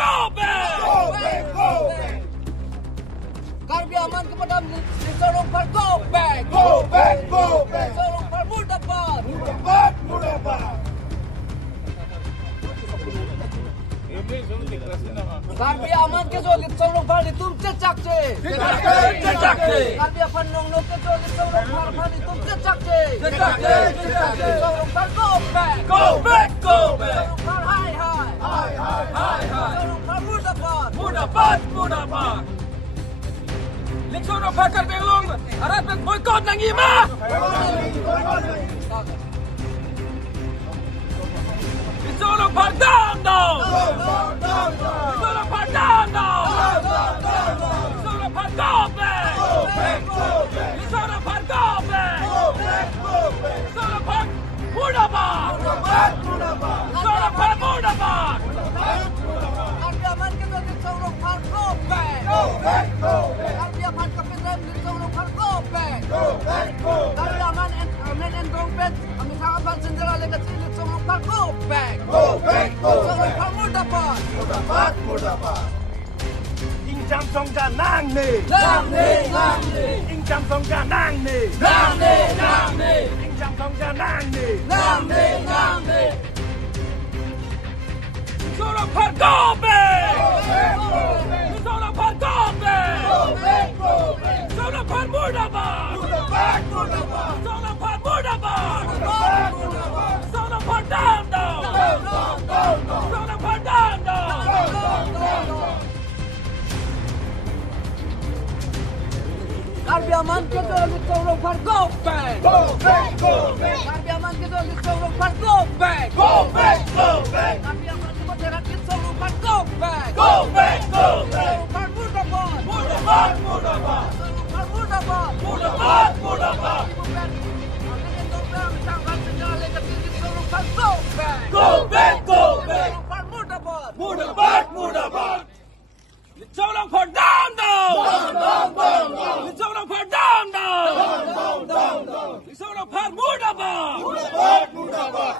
go back! Go back, go back. Karbi aman kepada Lingkar Longpar, go back! Go back, go back. Lingkar Longpar murdabat! Murdabat, murdabat. Karbi aman ke jo Lingkar Longpar ni tum cecak je! Cecak je. Karbi apan nong ke jo Lingkar Longpar ni tum cecak je! Cecak je. Lingkar Longpar, go back! Go back, go back. Lingkar Longpar, hai hai! Hai, hai, hai, hai. Lingkar Longpar murdabat! Murdabat, murdabat! Lingkar Longpar Karbi Long, harap boykot ng ima! Lingkar Longpar down, down! Lingkar Longpar down, down! Lingkar Longpar go back! Lingkar Longpar go back! Lingkar Longpar murdabat! Lingkar Longpar murdabat! Karbi aman ke jo Lingkar Longpar, go back! Karbi aman ke Lingkar Longpar, go back! Karbi aman men and dompet, kami sangat sendiri legasi Lingkar Longpar, go back! Lingkar Longpar murdabat! Ing Jam Song Ka nang ni. Ing Jam Song Ka nang ni. Ing Jam Song Ka nang ni. Lingkar Longpar go back! Lingkar Longpar go back! Lingkar Longpar murdabat! Lingkar Longpar murdabat! Lingkar Longpar down, down! Lingkar Longpar down, down! Karbi aman ke jo Lingkar Longpar, go back! Karbi aman ke jo Lingkar Longpar, go back! Karbi aman ke masyarakat Lingkar Longpar, go back! Lingkar Longpar murdabat! Murdabat, murdabat! Lingkar Longpar murdabat! Murdabat, murdabat! Men and dompet, kami sangat sendiri legasi Lingkar Longpar, go back! Go back, go back! Lingkar Longpar murdabat! Murdabat, murdabat! Lingkar Longpar down, down! Lingkar Longpar down, down! Lingkar Longpar murdabat! Murdabat.